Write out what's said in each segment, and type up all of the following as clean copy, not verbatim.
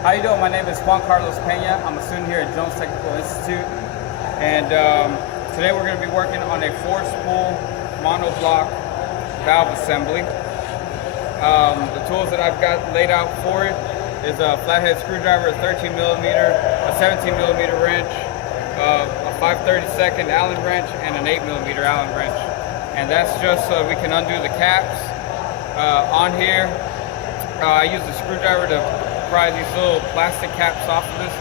How you doing? My name is Juan Carlos Peña. I'm a student here at Jones Technical Institute, and today we're going to be working on a four-spool monoblock valve assembly. The tools that I've got laid out for it is a flathead screwdriver, a 13 millimeter, a 17 millimeter wrench, a 5/32 Allen wrench, and an 8 millimeter Allen wrench. And that's just so we can undo the caps. On here, I use the screwdriver to pry these little plastic caps off of this.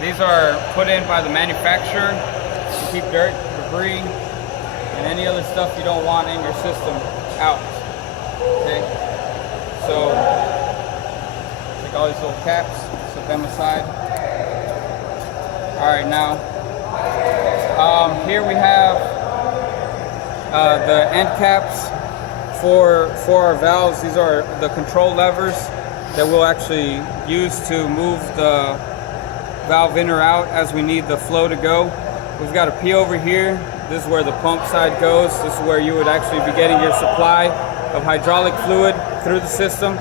These are put in by the manufacturer to keep dirt, debris, and any other stuff you don't want in your system out. Okay, so take all these little caps, set them aside. All right, now here we have the end caps for our valves. These are the control levers that we'll actually use to move the valve in or out as we need the flow to go. We've got a P over here. This is where the pump side goes. This is where you would actually be getting your supply of hydraulic fluid through the system.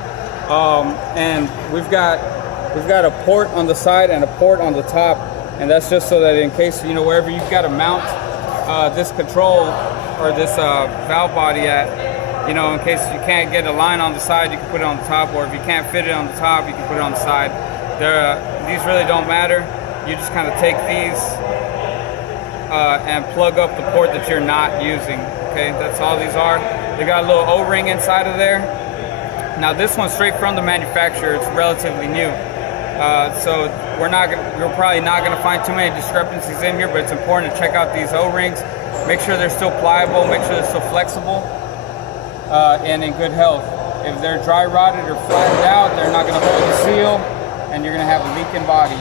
And we've got a port on the side and a port on the top, and that's just so that in case, you know, wherever you've got to mount this control or this valve body at, you know, in case you can't get a line on the side, you can put it on the top, or if you can't fit it on the top, you can put it on the side. These really don't matter. You just kind of take these and plug up the port that you're not using. Okay, that's all these are. They got a little O-ring inside of there. Now this one's straight from the manufacturer. It's relatively new, so we're probably not going to find too many discrepancies in here. But it's important to check out these O-rings. Make sure they're still pliable. Make sure they're still flexible. And in good health. If they're dry rotted or flattened out, they're not going to hold the seal, and you're going to have a leaking body.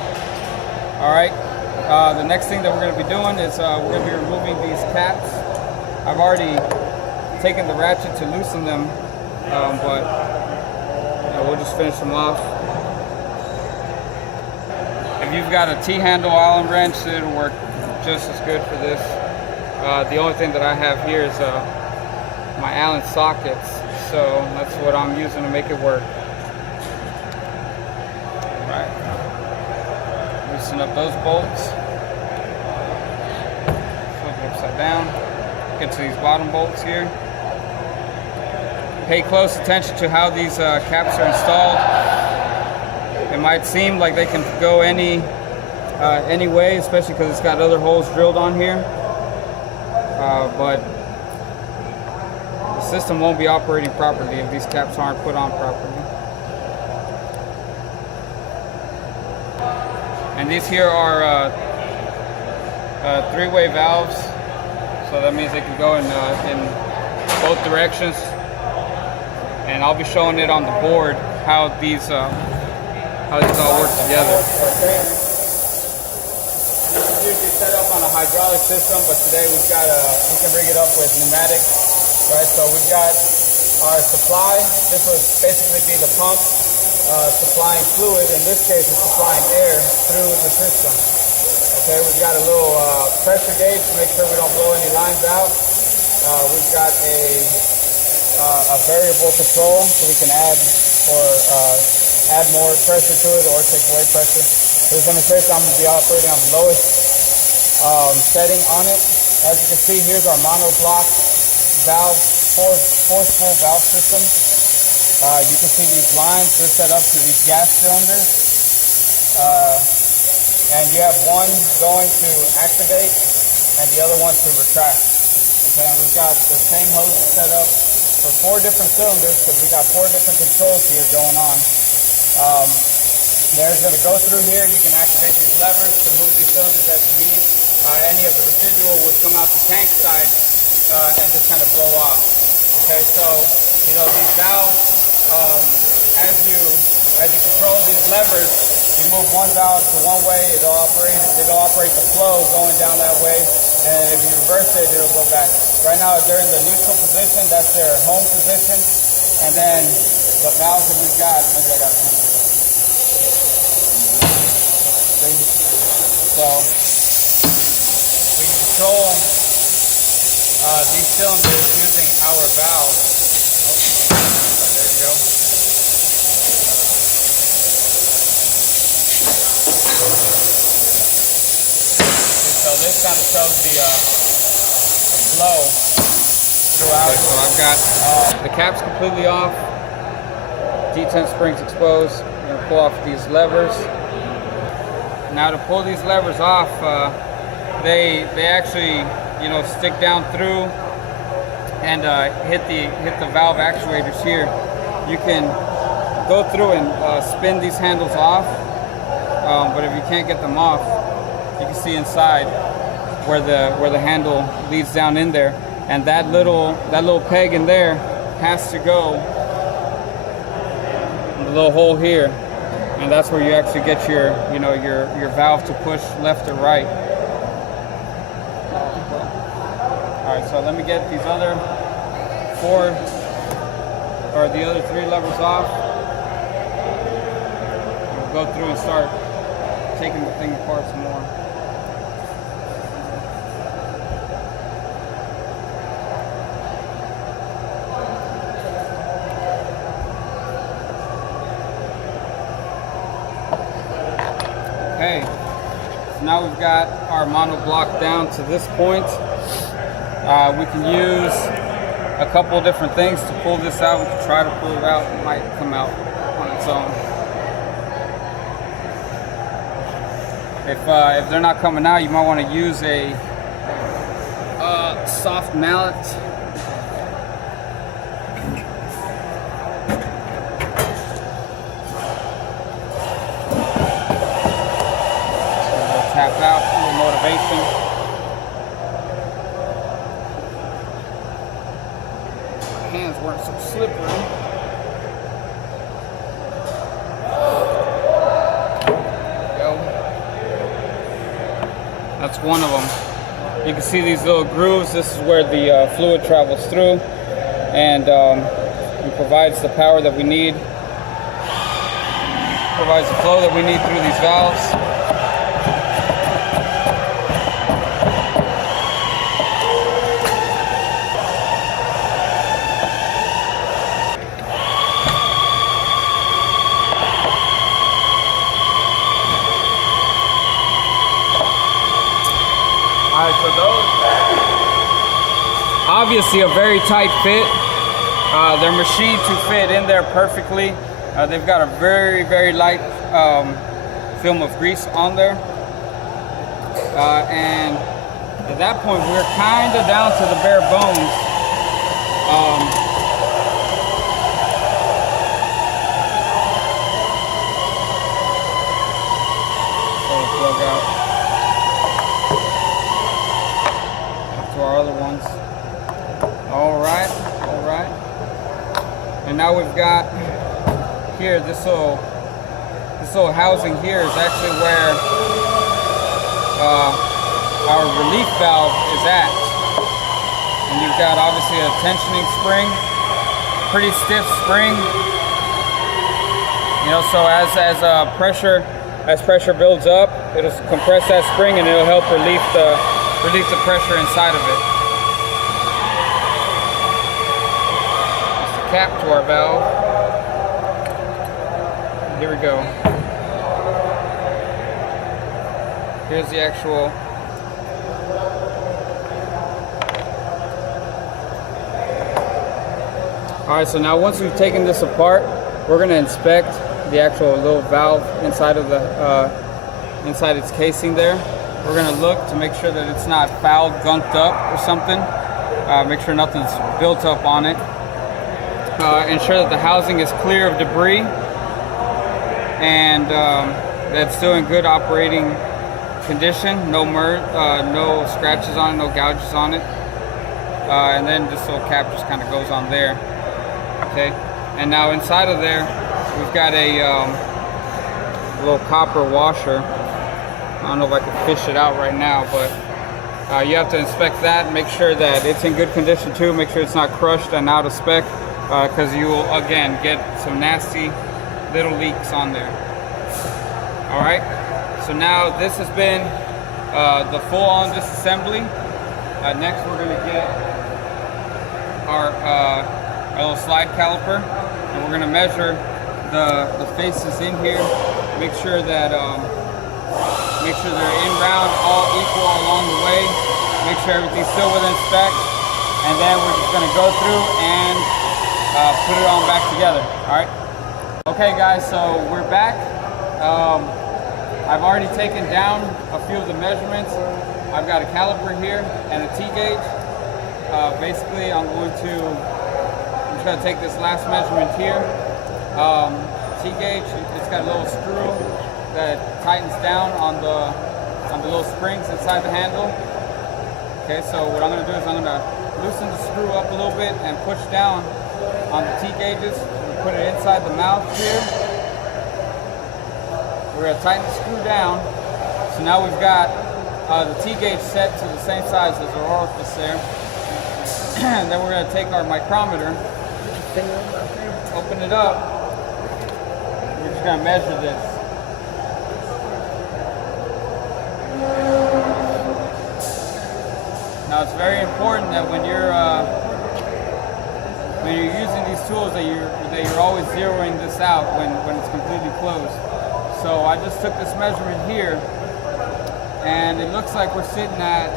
All right. The next thing that we're going to be doing is we're going to be removing these caps. I've already taken the ratchet to loosen them, but we'll just finish them off. If you've got a T-handle Allen wrench, it'll work just as good for this. The only thing that I have here is my Allen sockets, so that's what I'm using to make it work. Alright, loosen up those bolts, flip it upside down, get to these bottom bolts here. Pay close attention to how these caps are installed. It might seem like they can go any way, especially because it's got other holes drilled on here, but the system won't be operating properly if these caps aren't put on properly. And these here are three-way valves, so that means they can go in both directions. And I'll be showing it on the board how these all work together. This is usually set up on a hydraulic system, but today we can rig it up with pneumatic. Right, so we've got our supply. This would basically be the pump supplying fluid. In this case, it's supplying air through the system. Okay, we've got a little pressure gauge to make sure we don't blow any lines out. We've got a variable control, so we can add more pressure to it or take away pressure. So in this case, I'm going to be operating on the lowest setting on it. As you can see, here's our monoblock valve, four-spool valve system. You can see these lines, they're set up to these gas cylinders. And you have one going to activate and the other one to retract. Okay, and we've got the same hoses set up for 4 different cylinders because we've got 4 different controls here going on. There's going to go through here. You can activate these levers to move these cylinders as you need. Any of the residual would come out the tank side and just kind of blow off. Okay, so you know these valves, as you control these levers, you move one valve to one way, it'll operate the flow going down that way, and if you reverse it, it'll go back. Right now they're in the neutral position, that's their home position, and then the valves that we've got, maybe I got some. So we can control these cylinders using our valve. Oh, there you go. kind of shows the flow throughout. Okay, so I've got the caps completely off, D10 springs exposed. I'm gonna pull off these levers. Now to pull these levers off, they actually, you know, stick down through and hit the valve actuators here. You can go through and spin these handles off, but if you can't get them off, you can see inside where the handle leads down in there, and that little peg in there has to go in the little hole here, and that's where you actually get your valve to push left or right. All right, so let me get these other the other 3 levers off. We'll go through and start taking the thing apart some more. Okay, so now we've got our monoblock down to this point. We can use a couple of different things to pull this out. We can try to pull it out. It might come out on its own. If they're not coming out, you might want to use a soft mallet. Tap out, a little motivation. My hands weren't so slippery. There we go. That's one of them. You can see these little grooves. This is where the fluid travels through, and it provides the power that we need. Provides the flow that we need through these valves. Alright, so those, obviously a very tight fit. They're machined to fit in there perfectly. They've got a very, very light film of grease on there. And at that point, we're kind of down to the bare bones. Pull the plug out. To our other ones. All right. And now we've got here this little housing here is actually where our relief valve is at. And you've got obviously a tensioning spring, pretty stiff spring. You know, so as pressure builds up, it'll compress that spring and it'll help relieve the pressure inside of it. That's the cap to our valve. Here we go. Here's the actual. Alright, so now once we've taken this apart, we're going to inspect the actual little valve inside of inside its casing there. We're going to look to make sure that it's not fouled, gunked up or something. Make sure nothing's built up on it. Ensure that the housing is clear of debris and that's still in good operating condition. No scratches on it, no gouges on it. And then this little cap just kind of goes on there. Okay. And now inside of there, we've got a little copper washer. I don't know if I can fish it out right now, but you have to inspect that, make sure that it's in good condition too, make sure it's not crushed and out of spec, because you will again get some nasty little leaks on there. All right, so now this has been the full-on disassembly. Next we're going to get our little slide caliper, and we're going to measure the faces in here, make sure that Make sure they're in round, all equal along the way. Make sure everything's still within spec. And then we're just gonna go through and put it on back together, all right? Okay guys, so we're back. I've already taken down a few of the measurements. I've got a caliper here and a T-gauge. Basically, I'm just gonna take this last measurement here. T-gauge, it's got a little screw that tightens down on the little springs inside the handle. Okay, so what I'm gonna do is I'm gonna loosen the screw up a little bit and push down on the T-gauges. Put it inside the mouth here. We're gonna tighten the screw down. So now we've got the T-gauge set to the same size as our orifice there. And then we're gonna take our micrometer, open it up. We're just gonna measure this. Now it's very important that when you're using these tools that you're always zeroing this out when it's completely closed. So I just took this measurement here, and it looks like we're sitting at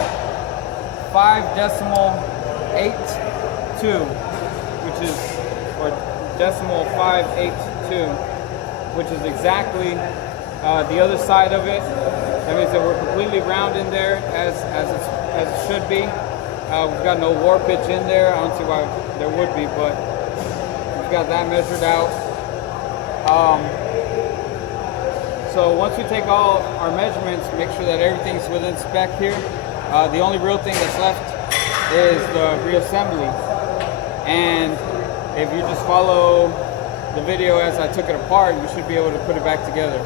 5.82, which is, or decimal 582, which is exactly the other side of it. That means that we're completely round in there as it should be. We've got no warpage in there. I don't see why there would be, but we've got that measured out. So once we take all our measurements, make sure that everything's within spec here. The only real thing that's left is the reassembly. And if you just follow the video as I took it apart, you should be able to put it back together.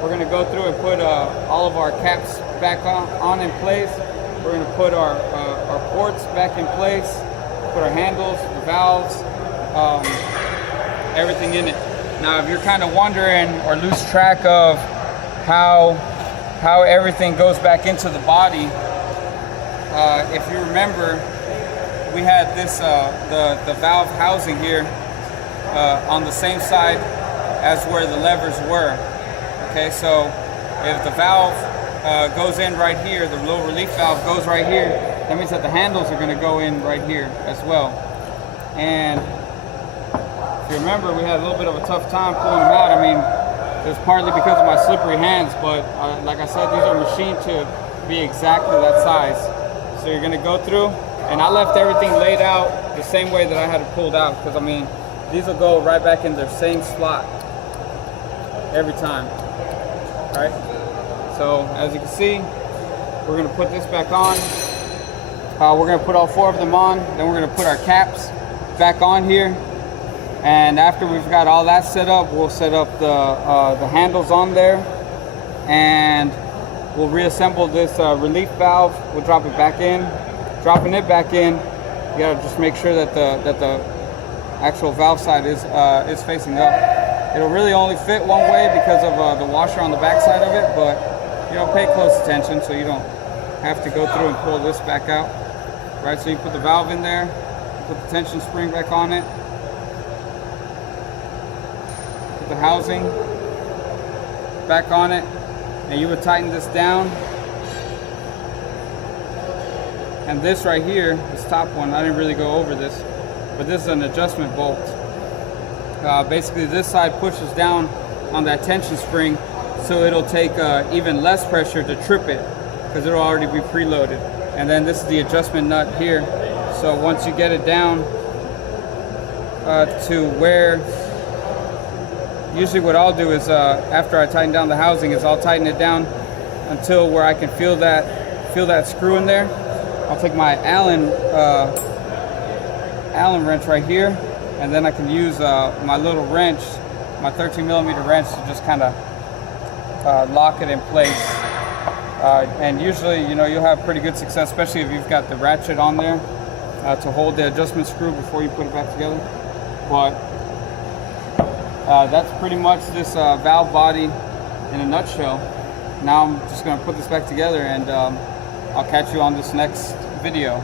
We're going to go through and put all of our caps back on in place. We're going to put our ports back in place, put our handles, the valves, everything in it. Now, if you're kind of wondering or lose track of how everything goes back into the body, if you remember, we had this the valve housing here on the same side as where the levers were. Okay, so if the valve goes in right here, the low relief valve goes right here, that means that the handles are going to go in right here as well. And if you remember, we had a little bit of a tough time pulling them out. I mean, it was partly because of my slippery hands, but like I said, these are machined to be exactly that size. So you're going to go through, and I left everything laid out the same way that I had it pulled out, because I mean, these will go right back in their same slot every time. All right, so as you can see, we're going to put this back on. We're going to put all 4 of them on, then we're going to put our caps back on here. And after we've got all that set up, we'll set up the handles on there, and we'll reassemble this relief valve. We'll drop it back in. Dropping it back in, you gotta just make sure that the actual valve side is facing up. It'll really only fit one way because of the washer on the back side of it, but pay close attention so you don't have to go through and pull this back out. Right, so you put the valve in there, put the tension spring back on it, put the housing back on it, and you would tighten this down. And this right here, this top one, I didn't really go over this, but this is an adjustment bolt. Basically this side pushes down on that tension spring, so it'll take even less pressure to trip it, because it'll already be preloaded. And then this is the adjustment nut here. So once you get it down to where, usually what I'll do is after I tighten down the housing is I'll tighten it down until where I can feel that screw in there. I'll take my Allen wrench right here, and then I can use my little wrench, my 13mm wrench, to just kind of lock it in place. And usually, you'll have pretty good success, especially if you've got the ratchet on there to hold the adjustment screw before you put it back together. But that's pretty much this valve body in a nutshell. Now I'm just going to put this back together, and I'll catch you on this next video.